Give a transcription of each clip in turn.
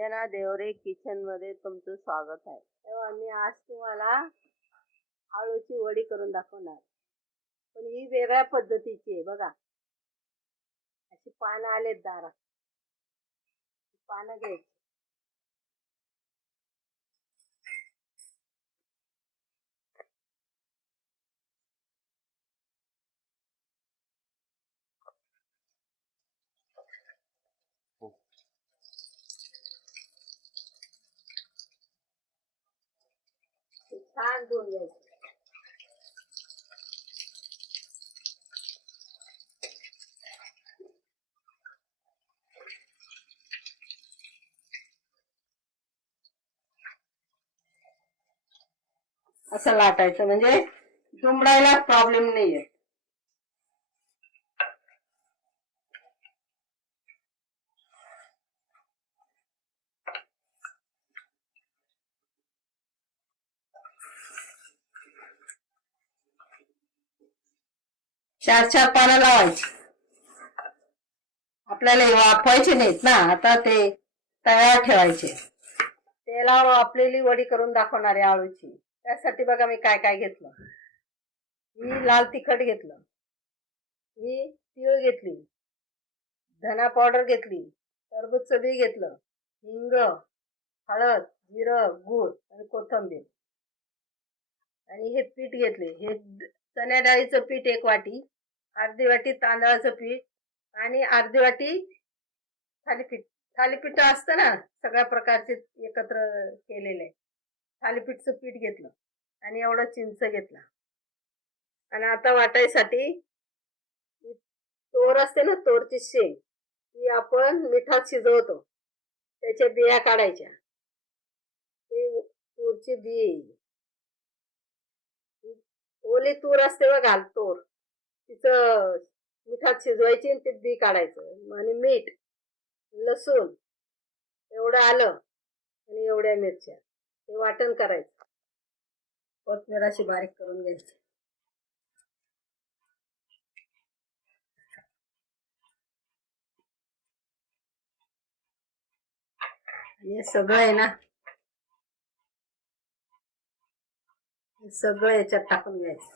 अंजना देवरे किचनमध्ये तुमचं स्वागत आहे. तेव्हा मी आज तुम्हाला आळूची वडी करून दाखवणार. पण ही वेगळ्या पद्धतीची आहे बघा. अशी पानं आलेत दारात. पानं घ्यायची. तांदूळ घ्यायचे. असं लाटायचं म्हणजे दुमडायला प्रॉब्लेम नाहीये. चार चार पानं लावायची. आपल्याला वाफवायचे नाहीत ना आता ते तव्यावर ठेवायचे. तेलावर आपलेली वडी करून दाखवणार आहे आळूची. त्यासाठी बघा मी काय काय घेतलं. ही लाल तिखट घेतलं. ही तीळ घेतली. धना पावडर घेतली. टरबूजचं बी घेतलं. हिंग हळद जिरं गूळ आणि कोथंबीर. आणि हे पीठ घेतले. हे चण्या डाळीचं पीठ एक वाटी अर्धी वाटी तांदळाचं पीठ आणि अर्धी वाटी थालीपीठ. थालीपीठ असतं ना सगळ्या प्रकारचे एकत्र केलेले. थालीपीठचं पीठ घेतलं आणि एवढं चिंच घेतला. आणि आता वाटायसाठी तोर असते ना तोरची शेंग ती आपण मिठात शिजवतो. त्याच्या बिया काढायच्या. ती तूरची बी. ओली तूर असते बघा तोर. तिचं मिठात शिजवायची आणि ते बी काढायचं. आणि मीठ लसूण एवढं आलं आणि एवढ्या मिरच्या. हे वाटण करायचं. कोथमीर अशी बारीक करून घ्यायची. हे सगळं आहे ना सगळं याच्यात टाकून घ्यायचं.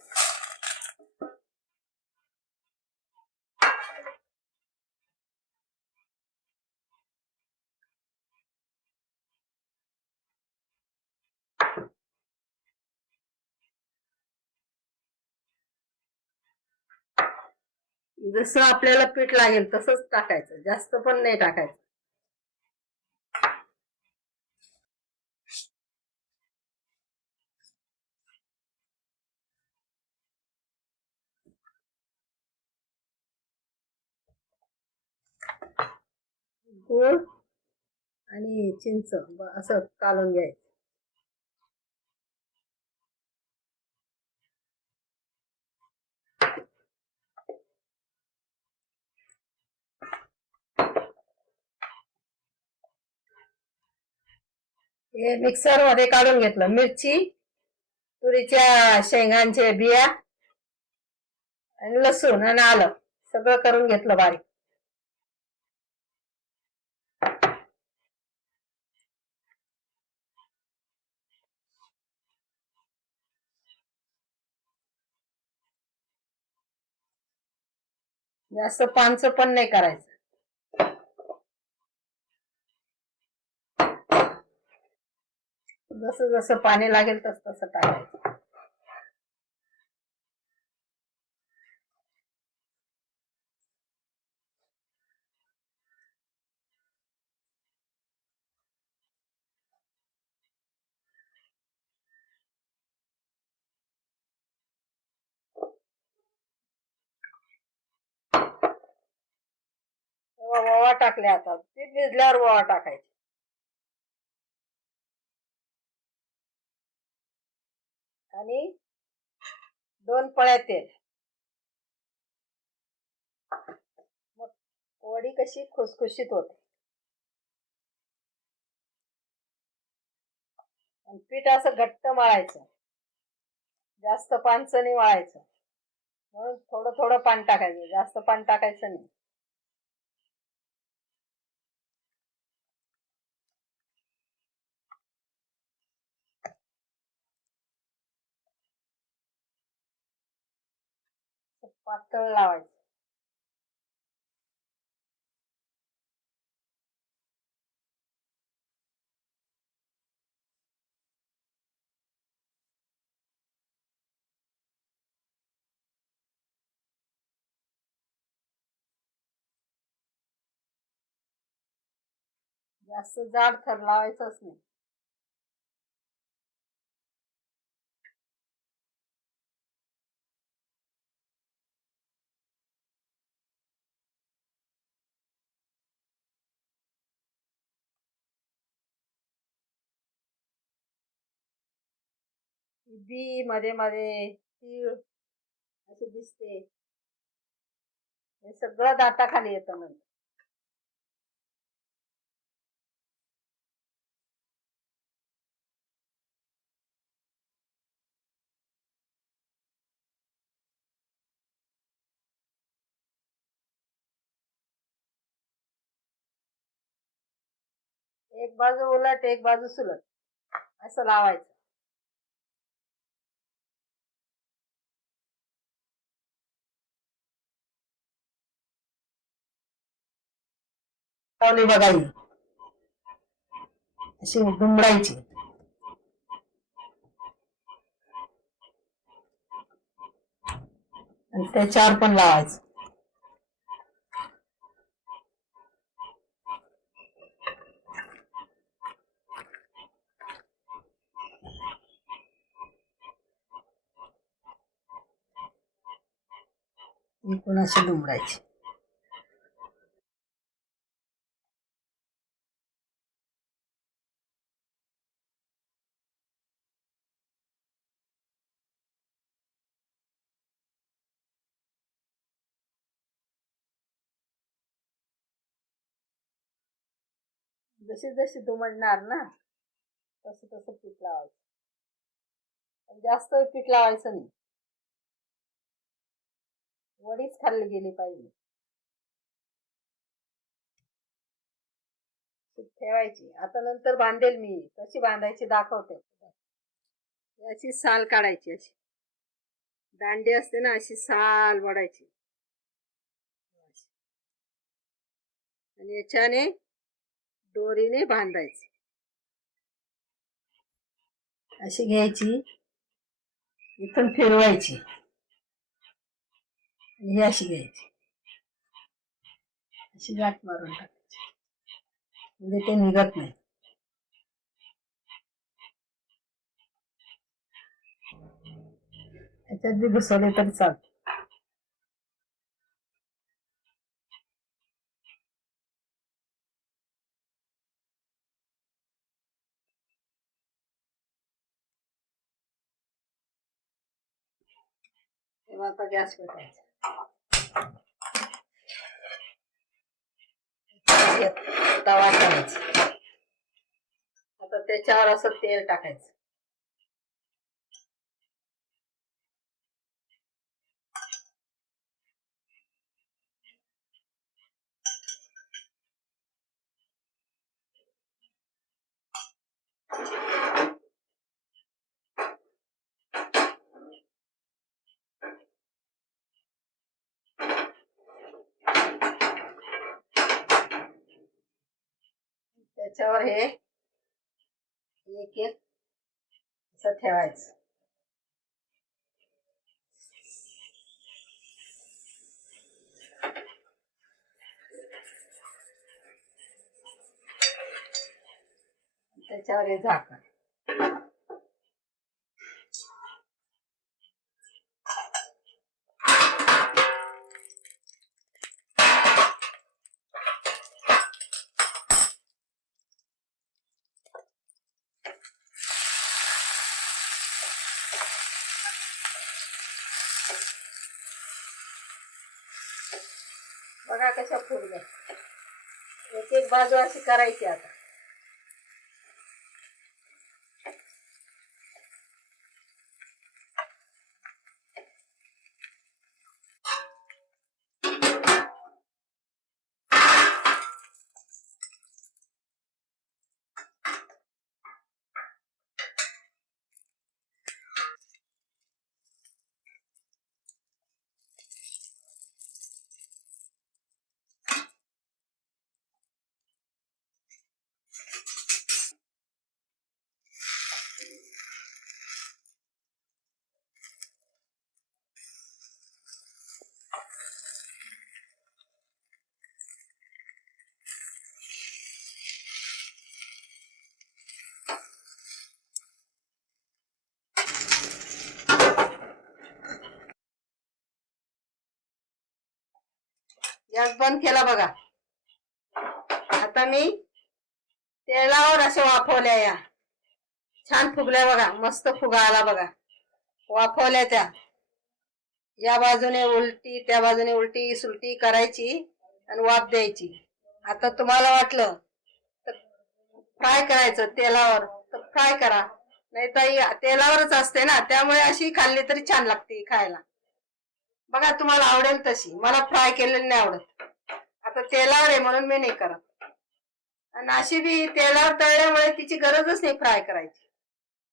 जसं आपल्याला पीठ लागेल तसंच टाकायचं. जास्त पण नाही टाकायचं. कोळ आणि चिंच असं कालून घ्यायचं. हे मिक्सरमध्ये काढून घेतलं. मिरची तुरीच्या शेंगांचे बिया आणि लसूण आणि आलं. सगळं करून घेतलं बारीक. जास्त पानचं पण नाही करायचं. जसं जसं पाणी लागेल तस तसं टाकायचं. ओवा टाकले आता. पीठ भिजल्यावर ओवा टाकायचे. आणि दोन पळ्या तेल. मग वडी कशी खुसखुशीत होते. आणि पीठ असं घट्ट मळायचं. जास्त पानचं नाही मळायचं. म्हणून थोडं थोडं पान टाकायचं. जास्त पान टाकायचं नाही. पातळ लावायचं. जास्त जाड थर लावायचंच नाही. बी मध्ये मध्ये तीळ अशी दिसते हे सगळं दाताखाली येतं म्हणजे एक बाजू उलट एक बाजू सुलट. असं लावायचं. पावले बघा अशी दुमडायची. आणि त्याच्यावर पण लावायचं. एकूण अशी दुमडायची. जशी जशी दुमडणार ना तसं तसं पीठ लावायचं. जास्त पीठ लावायचं नाही. वडीच खाल्ली गेली पाहिजे. ठेवायची. आता नंतर बांधेल मी. कशी बांधायची दाखवते. याची साल काढायची अशी. दांडी असते ना अशी साल वडायची आणि याच्याने दोरीने बांधायची. अशी घ्यायची. इथून फिरवायची. आणि ही अशी घ्यायची. अशी गाठ मारून टाकायची. म्हणजे ते निघत नाही. त्याच्यात बी घुसवले तरी चालत. तेव्हा आता गॅस पेटायचा तवा ठेवायचा आता त्याच्यावर असं तेल टाकायचं. त्याच्यावर हे एक एक असं ठेवायचं. त्याच्यावर हे झाकण. बघा कशा फुगल्या एक एक बाजू अशी करायची आता. गॅस बंद केला बघा. आता मी तेलावर अशा वाफवल्या या. छान फुगल्या बघा मस्त फुगा आला बघा. वाफवल्या त्या. या बाजूने उलटी त्या बाजूने उलटी सुलटी करायची आणि वाफ द्यायची. आता तुम्हाला वाटलं तर फ्राय करायचं तेलावर तर फ्राय करा. नाही तर तेलावरच असते ना त्यामुळे अशी खाल्ली तरी छान लागते खायला. बघा तुम्हाला आवडेल तशी. मला फ्राय केलेली नाही आवडत. आता तेलावर आहे म्हणून मी नाही करत. आणि अशी बी तेलावर तळल्यामुळे तिची गरजच नाही फ्राय करायची.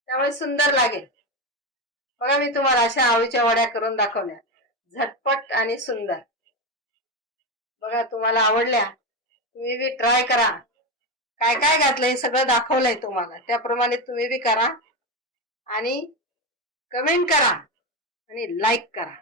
त्यामुळे सुंदर लागेल. बघा मी तुम्हाला अशा आळूच्या वड्या करून दाखवल्या. झटपट आणि सुंदर. बघा तुम्हाला आवडल्या. तुम्ही बी ट्राय करा. काय काय घातलंय? हे सगळं दाखवलंय तुम्हाला. त्याप्रमाणे तुम्ही बी करा. आणि कमेंट करा. आणि लाईक करा.